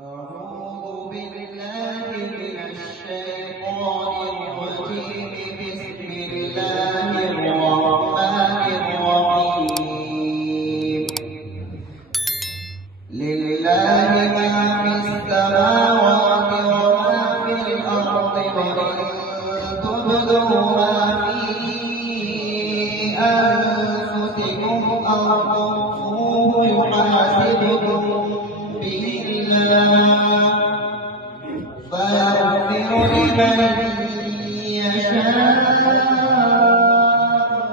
أعوذ بالله من الشيطان الرجيم. بسم الله الرحمن الرحيم. لله ما في السماوات وما في الأرض، وإن تبدوا ما في أنفسكم أو تخفوه يحاسبكم به الله، فيغفر لمن يشاء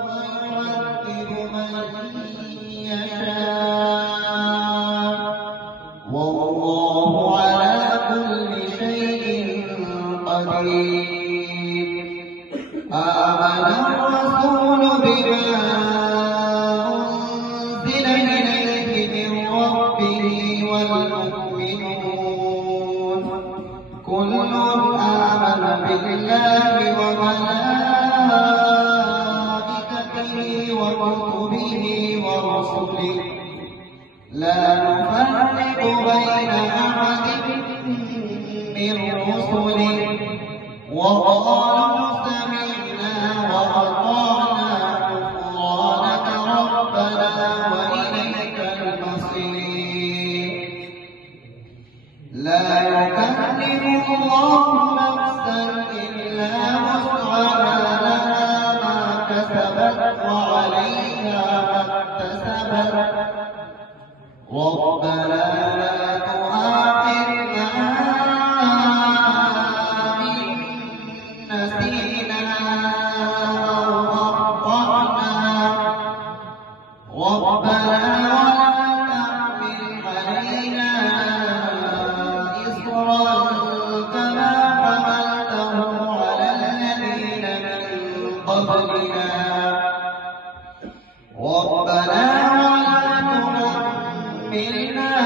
ويعذب من يشاء، والله على كل شيء قدير. آمن الرسول بما أنزل إليه من ربه والمؤمنون كل آمن بالله وملائكته وكتبه ورسله لا نفرق بين أحد من رسله، وقالوا سمعنا وأطعنا غفرانك ربنا وإليك المصير. لا يكلف الله نفسا إلا وسعها، لها ما كسبت وعليها ما اكتسبت. ربنا لا تؤاخذنا إن نسينا أو أخطأنا، ربنا ولا تحمل علينا إصرا كما حملته على الذين من قبلنا، ربنا ولا تحملنا